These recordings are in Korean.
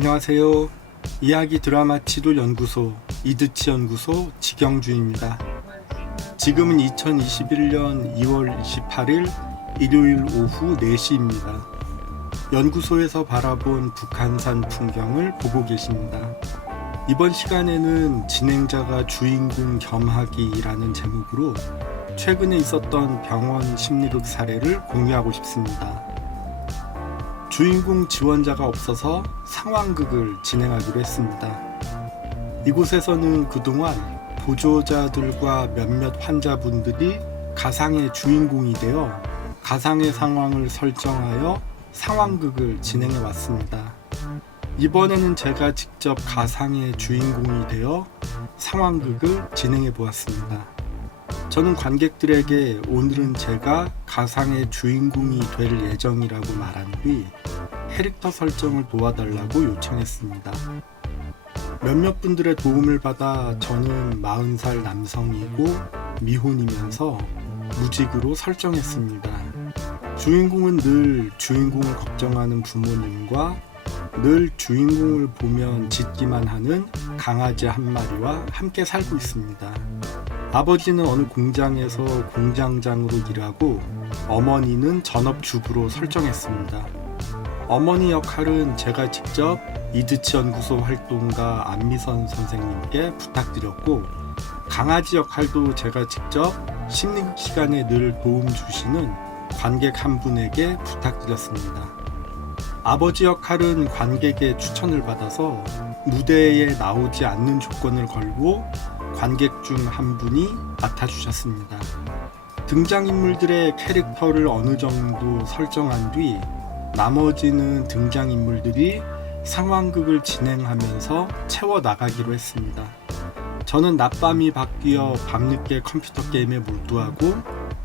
안녕하세요. 이야기 드라마 치료 연구소 이드치 연구소 지경주입니다. 지금은 2021년 2월 28일 일요일 오후 4시입니다. 연구소에서 바라본 북한산 풍경을 보고 계십니다. 이번 시간에는 진행자가 주인공 겸하기라는 제목으로 최근에 있었던 병원 심리극 사례를 공유하고 싶습니다. 주인공 지원자가 없어서 상황극을 진행하기로 했습니다. 이곳에서는 그동안 보조자들과 몇몇 환자분들이 가상의 주인공이 되어 가상의 상황을 설정하여 상황극을 진행해 왔습니다. 이번에는 제가 직접 가상의 주인공이 되어 상황극을 진행해 보았습니다. 저는 관객들에게 오늘은 제가 가상의 주인공이 될 예정이라고 말한 뒤 캐릭터 설정을 도와달라고 요청했습니다. 몇몇 분들의 도움을 받아 저는 40살 남성이고 미혼이면서 무직으로 설정했습니다. 주인공은 늘 주인공을 걱정하는 부모님과 늘 주인공을 보면 짖기만 하는 강아지 한 마리와 함께 살고 있습니다. 아버지는 어느 공장에서 공장장으로 일하고 어머니는 전업주부로 설정했습니다. 어머니 역할은 제가 직접 이드치 연구소 활동가 안미선 선생님께 부탁드렸고, 강아지 역할도 제가 직접 심리극 시간에 늘 도움 주시는 관객 한 분에게 부탁드렸습니다. 아버지 역할은 관객의 추천을 받아서 무대에 나오지 않는 조건을 걸고 관객 중 한 분이 맡아주셨습니다. 등장인물들의 캐릭터를 어느 정도 설정한 뒤 나머지는 등장인물들이 상황극을 진행하면서 채워나가기로 했습니다. 저는 낮밤이 바뀌어 밤늦게 컴퓨터 게임에 몰두하고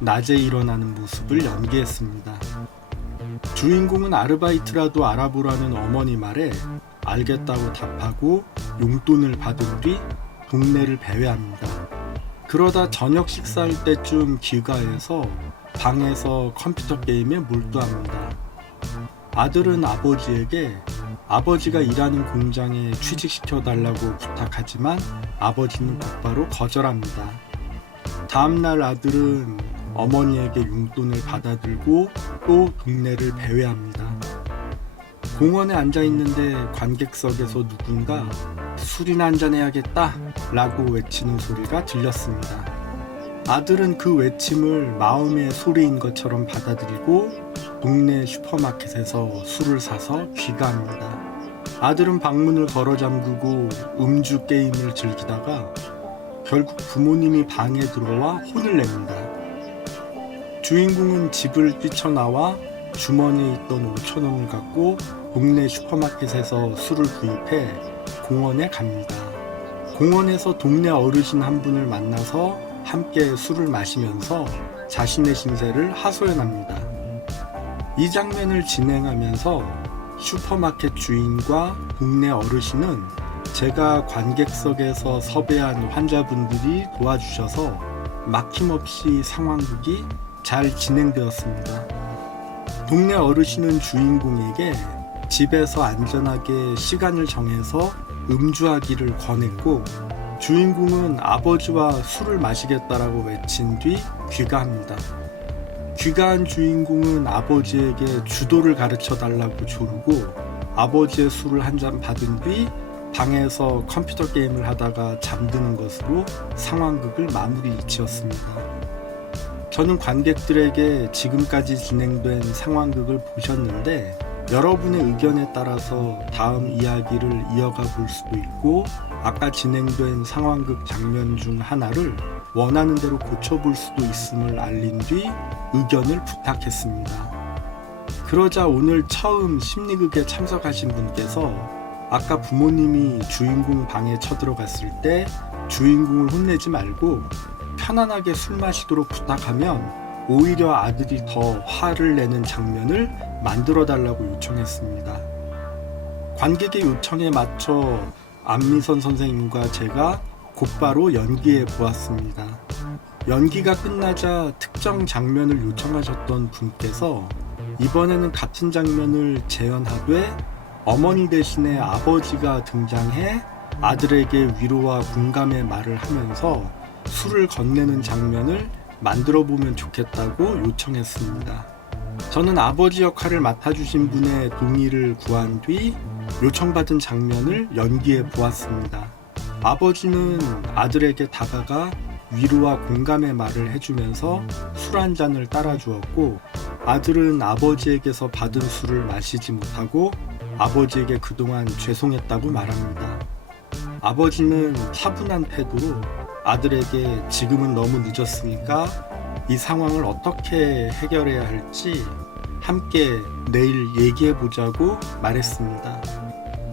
낮에 일어나는 모습을 연기했습니다. 주인공은 아르바이트라도 알아보라는 어머니 말에 알겠다고 답하고 용돈을 받은 뒤 동네를 배회합니다. 그러다 저녁 식사할 때쯤 귀가해서 방에서 컴퓨터 게임에 몰두합니다. 아들은 아버지에게 아버지가 일하는 공장에 취직시켜달라고 부탁하지만 아버지는 곧바로 거절합니다. 다음날 아들은 어머니에게 용돈을 받아들고 또 동네를 배회합니다. 공원에 앉아있는데 관객석에서 누군가 술이나 한잔해야겠다 라고 외치는 소리가 들렸습니다. 아들은 그 외침을 마음의 소리인 것처럼 받아들이고 동네 슈퍼마켓에서 술을 사서 귀가합니다. 아들은 방문을 걸어 잠그고 음주 게임을 즐기다가 결국 부모님이 방에 들어와 혼을 냅니다. 주인공은 집을 뛰쳐나와 주머니에 있던 5,000원을 갖고 동네 슈퍼마켓에서 술을 구입해 공원에 갑니다. 공원에서 동네 어르신 한 분을 만나서 함께 술을 마시면서 자신의 신세를 하소연합니다. 이 장면을 진행하면서 슈퍼마켓 주인과 동네 어르신은 제가 관객석에서 섭외한 환자분들이 도와주셔서 막힘없이 상황극이 잘 진행되었습니다. 동네 어르신은 주인공에게 집에서 안전하게 시간을 정해서 음주하기를 권했고, 주인공은 아버지와 술을 마시겠다라고 외친 뒤 귀가합니다. 귀가한 주인공은 아버지에게 주도를 가르쳐 달라고 조르고 아버지의 술을 한 잔 받은 뒤 방에서 컴퓨터 게임을 하다가 잠드는 것으로 상황극을 마무리 지었습니다. 저는 관객들에게 지금까지 진행된 상황극을 보셨는데 여러분의 의견에 따라서 다음 이야기를 이어가 볼 수도 있고, 아까 진행된 상황극 장면 중 하나를 원하는 대로 고쳐볼 수도 있음을 알린 뒤 의견을 부탁했습니다. 그러자 오늘 처음 심리극에 참석하신 분께서 아까 부모님이 주인공 방에 쳐들어갔을 때 주인공을 혼내지 말고 편안하게 술 마시도록 부탁하면 오히려 아들이 더 화를 내는 장면을 만들어 달라고 요청했습니다. 관객의 요청에 맞춰 안미선 선생님과 제가 곧바로 연기해 보았습니다. 연기가 끝나자 특정 장면을 요청하셨던 분께서 이번에는 같은 장면을 재현하되 어머니 대신에 아버지가 등장해 아들에게 위로와 공감의 말을 하면서 술을 건네는 장면을 만들어 보면 좋겠다고 요청했습니다. 저는 아버지 역할을 맡아주신 분의 동의를 구한 뒤 요청받은 장면을 연기해 보았습니다. 아버지는 아들에게 다가가 위로와 공감의 말을 해주면서 술 한 잔을 따라주었고, 아들은 아버지에게서 받은 술을 마시지 못하고 아버지에게 그동안 죄송했다고 말합니다. 아버지는 차분한 태도로 아들에게 지금은 너무 늦었으니까 이 상황을 어떻게 해결해야 할지 함께 내일 얘기해보자고 말했습니다.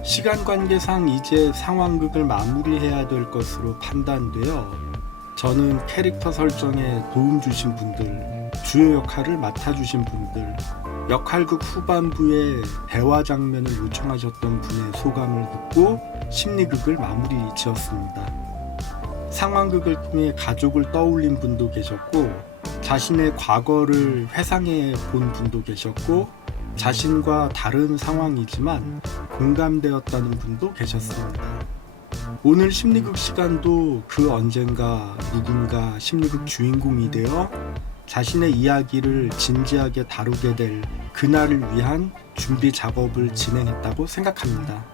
시간 관계상 이제 상황극을 마무리해야 될 것으로 판단되어 저는 캐릭터 설정에 도움 주신 분들, 주요 역할을 맡아주신 분들, 역할극 후반부에 대화 장면을 요청하셨던 분의 소감을 듣고 심리극을 마무리 지었습니다. 상황극을 통해 가족을 떠올린 분도 계셨고, 자신의 과거를 회상해 본 분도 계셨고, 자신과 다른 상황이지만 공감되었다는 분도 계셨습니다. 오늘 심리극 시간도 그 언젠가 누군가 심리극 주인공이 되어 자신의 이야기를 진지하게 다루게 될 그날을 위한 준비 작업을 진행했다고 생각합니다.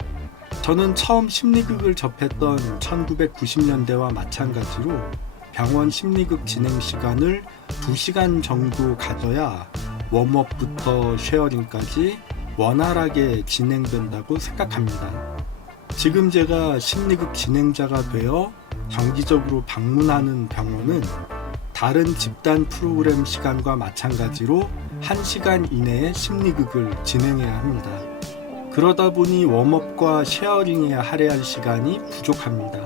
저는 처음 심리극을 접했던 1990년대와 마찬가지로 병원 심리극 진행 시간을 2시간 정도 가져야 웜업부터 쉐어링까지 원활하게 진행된다고 생각합니다. 지금 제가 심리극 진행자가 되어 정기적으로 방문하는 병원은 다른 집단 프로그램 시간과 마찬가지로 1시간 이내에 심리극을 진행해야 합니다. 그러다 보니 웜업과 쉐어링에 할애할 시간이 부족합니다.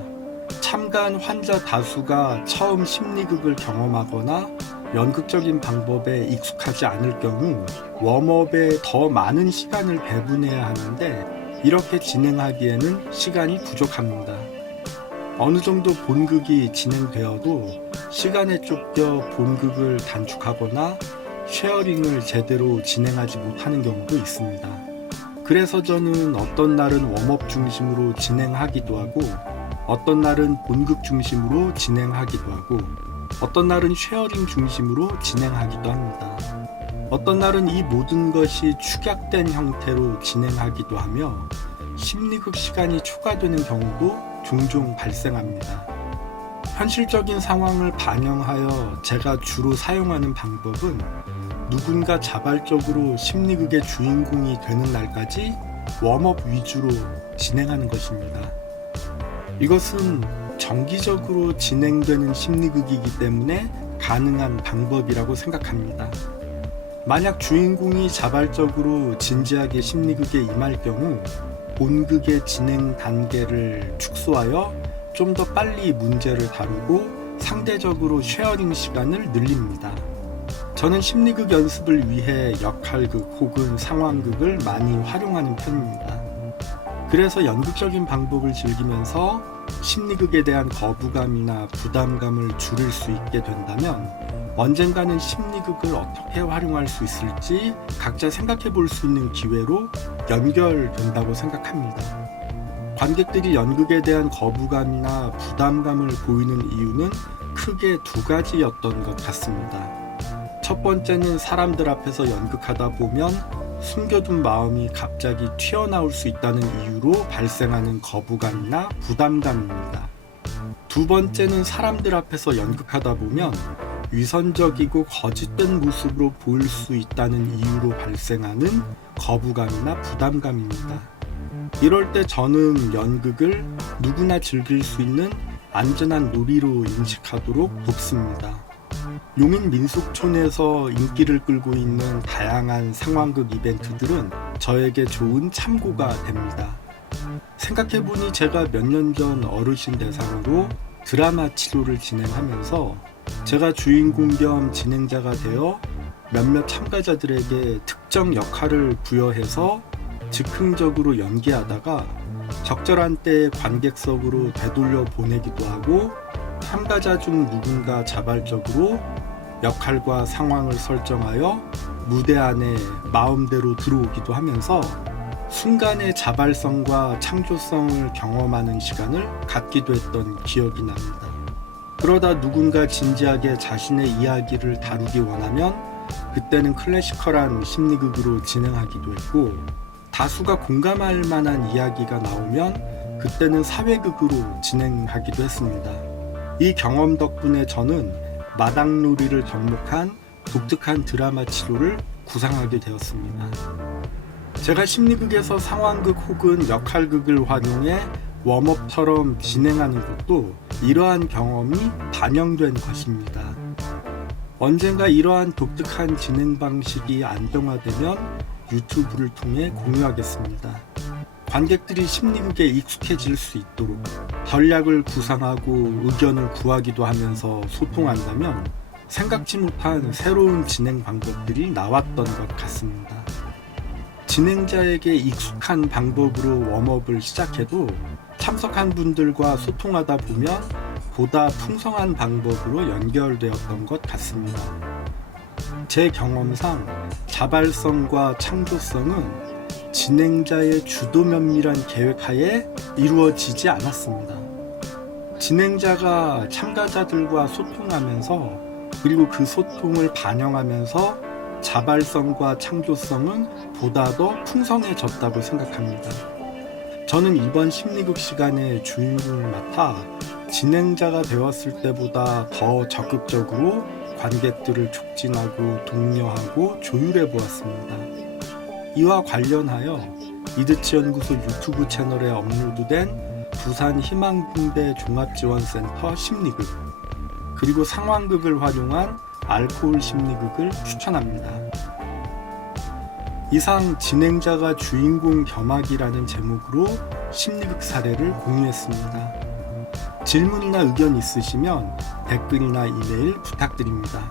참가한 환자 다수가 처음 심리극을 경험하거나 연극적인 방법에 익숙하지 않을 경우 웜업에 더 많은 시간을 배분해야 하는데, 이렇게 진행하기에는 시간이 부족합니다. 어느 정도 본극이 진행되어도 시간에 쫓겨 본극을 단축하거나 쉐어링을 제대로 진행하지 못하는 경우도 있습니다. 그래서 저는 어떤 날은 웜업 중심으로 진행하기도 하고, 어떤 날은 본극 중심으로 진행하기도 하고, 어떤 날은 쉐어링 중심으로 진행하기도 합니다. 어떤 날은 이 모든 것이 축약된 형태로 진행하기도 하며 심리극 시간이 초과되는 경우도 종종 발생합니다. 현실적인 상황을 반영하여 제가 주로 사용하는 방법은 누군가 자발적으로 심리극의 주인공이 되는 날까지 웜업 위주로 진행하는 것입니다. 이것은 정기적으로 진행되는 심리극이기 때문에 가능한 방법이라고 생각합니다. 만약 주인공이 자발적으로 진지하게 심리극에 임할 경우 본극의 진행 단계를 축소하여 좀 더 빨리 문제를 다루고 상대적으로 쉐어링 시간을 늘립니다. 저는 심리극 연습을 위해 역할극 혹은 상황극을 많이 활용하는 편입니다. 그래서 연극적인 방법을 즐기면서 심리극에 대한 거부감이나 부담감을 줄일 수 있게 된다면 언젠가는 심리극을 어떻게 활용할 수 있을지 각자 생각해 볼 수 있는 기회로 연결된다고 생각합니다. 관객들이 연극에 대한 거부감이나 부담감을 보이는 이유는 크게 두 가지였던 것 같습니다. 첫 번째는 사람들 앞에서 연극하다 보면 숨겨둔 마음이 갑자기 튀어나올 수 있다는 이유로 발생하는 거부감이나 부담감입니다. 두 번째는 사람들 앞에서 연극하다 보면 위선적이고 거짓된 모습으로 보일 수 있다는 이유로 발생하는 거부감이나 부담감입니다. 이럴 때 저는 연극을 누구나 즐길 수 있는 안전한 놀이로 인식하도록 돕습니다. 용인 민속촌에서 인기를 끌고 있는 다양한 상황극 이벤트들은 저에게 좋은 참고가 됩니다. 생각해보니 제가 몇 년 전 어르신 대상으로 드라마 치료를 진행하면서 제가 주인공 겸 진행자가 되어 몇몇 참가자들에게 특정 역할을 부여해서 즉흥적으로 연기하다가 적절한 때에 관객석으로 되돌려 보내기도 하고, 참가자 중 누군가 자발적으로 역할과 상황을 설정하여 무대 안에 마음대로 들어오기도 하면서 순간의 자발성과 창조성을 경험하는 시간을 갖기도 했던 기억이 납니다. 그러다 누군가 진지하게 자신의 이야기를 다루기 원하면 그때는 클래시컬한 심리극으로 진행하기도 했고, 다수가 공감할 만한 이야기가 나오면 그때는 사회극으로 진행하기도 했습니다. 이 경험 덕분에 저는 마당놀이를 접목한 독특한 드라마 치료를 구상하게 되었습니다. 제가 심리극에서 상황극 혹은 역할극을 활용해 웜업처럼 진행하는 것도 이러한 경험이 반영된 것입니다. 언젠가 이러한 독특한 진행 방식이 안정화되면 유튜브를 통해 공유하겠습니다. 관객들이 심리극에 익숙해질 수 있도록 전략을 구상하고 의견을 구하기도 하면서 소통한다면 생각지 못한 새로운 진행 방법들이 나왔던 것 같습니다. 진행자에게 익숙한 방법으로 웜업을 시작해도 참석한 분들과 소통하다 보면 보다 풍성한 방법으로 연결되었던 것 같습니다. 제 경험상 자발성과 창조성은 진행자의 주도 면밀한 계획하에 이루어지지 않았습니다. 진행자가 참가자들과 소통하면서 그리고 그 소통을 반영하면서 자발성과 창조성은 보다 더 풍성해졌다고 생각합니다. 저는 이번 심리극 시간의 주인공을 맡아 진행자가 되었을 때보다 더 적극적으로 관객들을 촉진하고 독려하고 조율해 보았습니다. 이와 관련하여 이드치 연구소 유튜브 채널에 업로드된 부산 희망붕대 종합지원센터 심리극, 그리고 상황극을 활용한 알코올 심리극을 추천합니다. 이상 진행자가 주인공 겸하기라는 제목으로 심리극 사례를 공유했습니다. 질문이나 의견 있으시면 댓글이나 이메일 부탁드립니다.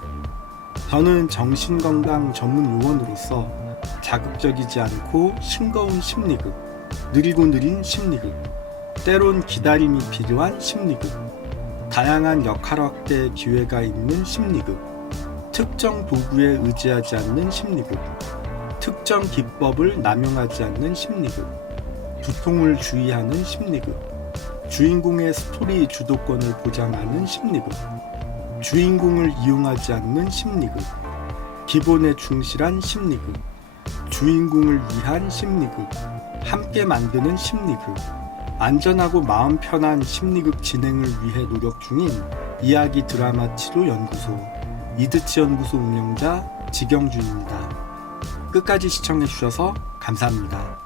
저는 정신건강 전문 요원으로서 자극적이지 않고 싱거운 심리극, 느리고 느린 심리극, 때론 기다림이 필요한 심리극, 다양한 역할 확대 기회가 있는 심리극, 특정 도구에 의지하지 않는 심리극, 특정 기법을 남용하지 않는 심리극, 두통을 주의하는 심리극, 주인공의 스토리 주도권을 보장하는 심리극, 주인공을 이용하지 않는 심리극, 기본에 충실한 심리극, 주인공을 위한 심리극, 함께 만드는 심리극, 안전하고 마음 편한 심리극 진행을 위해 노력 중인 이야기 드라마 치료 연구소 이드치 연구소 운영자 지경준입니다. 끝까지 시청해주셔서 감사합니다.